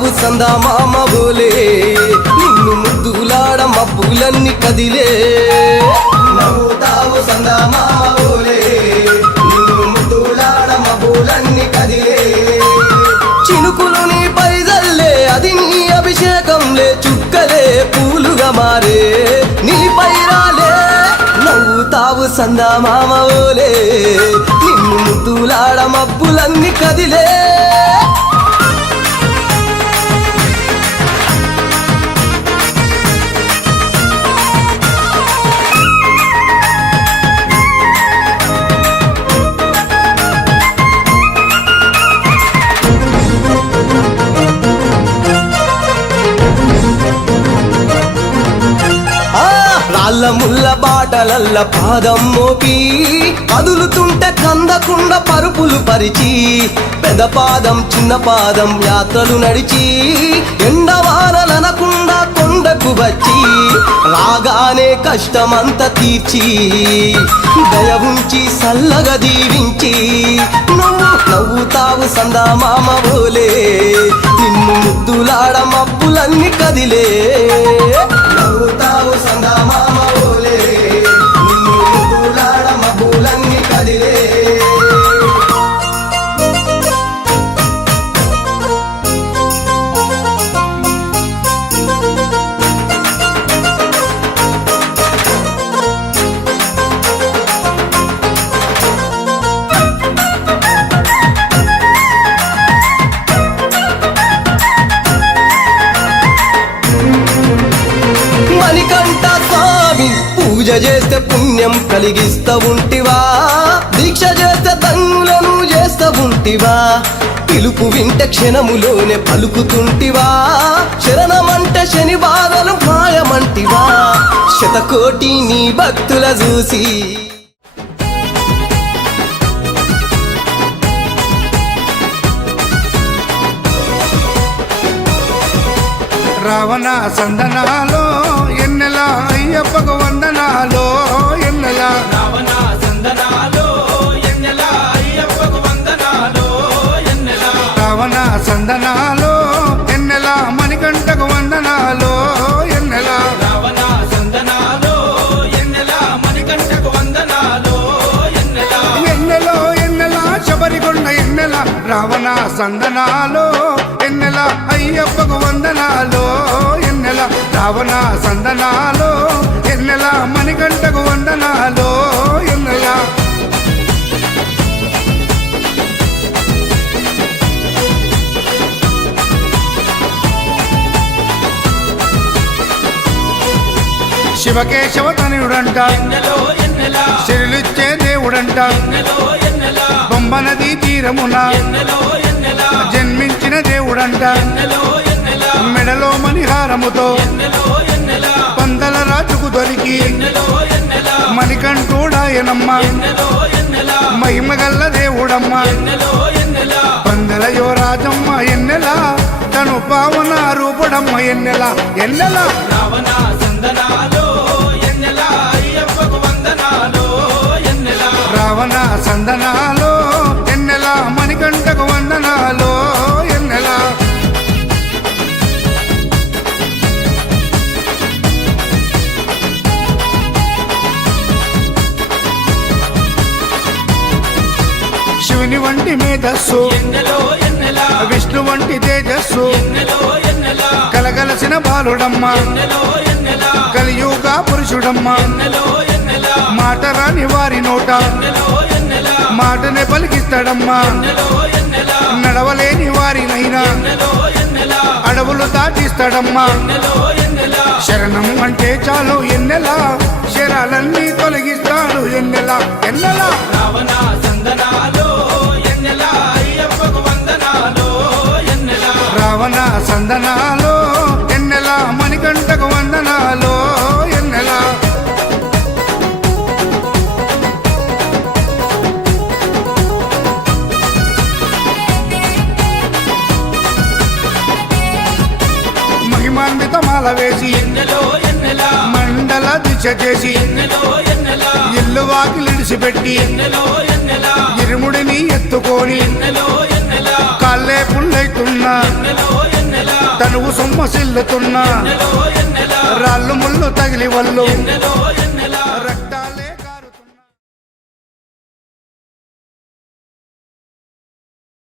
తావు సందా మామ బోలే నిన్ను ముద్దులాడ మబ్బులన్నీ కదిలే నవ్వుతావు సందా మామ బోలే నిన్ను ముద్దులాడ మబ్బులన్నీ కదిలే చినుకులు నీ పైదల్లే అది నీ అభిషేకంలే చుక్కలే పూలుగా మారే నీ పైరాలే నవ్వుతావు సందా మామ బోలే నిన్ను ముద్దులాడ మబ్బులన్నీ కదిలే రాళ్ళ ముళ్ళ బాటలల్ల పాదం మోపి కదులుతుంటే కందకుండ పరుపులు పరిచి పెద్ద పాదం చిన్న పాదం యాత్రలు నడిచి ఎండవానలనకుండా కొండకు వచ్చి రాగానే కష్టమంతా తీర్చి దయ ఉంచి సల్లగా దీవించి నవ్వుతావు సందా మామ బోలే నిన్ను ముద్దులాడ మబ్బులన్నీ కదిలే నవ్వుతావు సందా మామ బోలే నిన్ను ముద్దులాడ మబ్బులన్నీ కదిలే మణికంఠ స్వామి పూజ చేస్తే పుణ్యం కలిగిస్తా ఉంటివా దీక్ష చేస్తే తంగులను చేస్తా ఉంటివా పిలుపు వింటే క్షణములోనే పలుకుతుంటివా శరణమంటే శని బాధలు మాయమంటివా శతకోటి నీ భక్తుల చూసి రావణ సందనాలో ఎన్నెల అయ్యప్పకు వందనాలో ఎన్నెల రావణ సందనాలో ఎన్నెల అయ్యప్పకు వందనాలో ఎన్నెల రావణ సందనాలో ఎన్నెల మణికంఠకు వందనాలో ఎన్నెల రావణ సందనాలో ఎన్నెల మణికంఠకు వందనాలో ఎన్నెల ఎన్నెలో ఎన్నెల శబరికొండ ఎన్నెల రావణ సందనాలో ఎన్నెల అయ్యప్పకు వందనాలో ఎన్నెల రావణ సందనాలో ఎన్నెల మణికంఠకు వందనాలో ఎన్నెల శివకేశవ తనయుడంట ఎన్నెలో ఎన్నెల శిరులిచ్చే దేవుడంట ఎన్నెలో ఎన్నెల బొమ్మ నదీ తీరమున ఎన్నెలో ఎన్నెల జన్మించిన దేవుడంట ఎన్నెలో ఎన్నెల మెడలో మణిహారముతో ఎన్నెలో ఎన్నెల పందల రాజుకు దొరికి ఎన్నెలో ఎన్నెల మణికంఠుడాయనమ్మ ఎన్నెలో ఎన్నెల మహిమగల్ల దేవుడమ్మ ఎన్నెలో ఎన్నెల పందల యువరాజమ్మ ఎన్నెల తను పావన రూపుడమ్మ ఎన్నెల ఎన్నెల రావణ సందనాలో ఎన్నెల అయ్యప్పకు వందనాలో ఎన్నెల రావణ సందనాలో ఎన్నెల మణికంఠకు వందనాలో ఎన్నెల శివుని వంటి మేధస్సు ఎన్నెలో ఎన్నెల విష్ణు వంటి తేజస్సు ఎన్నెలో ఎన్నెల కలగలసిన బాలుడమ్మ ఎన్నెలో ఎన్నెల కలియుగ పురుషుడమ్మ ఎన్నెలో ఎన్నెల మాట రాని వారి నోట ఎన్నెలో ఎన్నెల మాటనే పలికిస్తాడమ్మా ఎన్నెలో ఎన్నెల నడవలేని వారినైనా ఎన్నెలో ఎన్నెల అడవులు దాటిస్తాడమ్మా ఎన్నెలో ఎన్నెల శరణం అంటే చాలు ఎన్నెల శరాలన్నీ తొలగిస్తాడు ఎన్నెల ఎన్నెల రావణ సందనాలో ఎన్నెల అయ్యప్పకు వందనాలో ఎన్నెల రావణ సందనాలో ఎన్నెల మణికంఠకు వందనాలో ఎన్నెల మహిమాన్వితమాల వేసి ఎన్నెలో ఎన్నెల మండల దిశ చేసి ఎన్నెలో ఎన్నెల ఇల్లు వాకిలిడిసిపెట్టి ఎన్నెలో ఎన్నెల ఇరుముడిని ఎత్తుకొని ఎన్నెలో ఎన్నెల కాళ్ళే పుల్లైతున్నా ఎన్నెలో ఎన్నెల తనువు సొమ్మసిల్లుతున్నా ఎన్నెలో ఎన్నెలా రాళ్ళు ముళ్ళు తగిలి వల్లు ఎన్నెలో ఎన్నెలా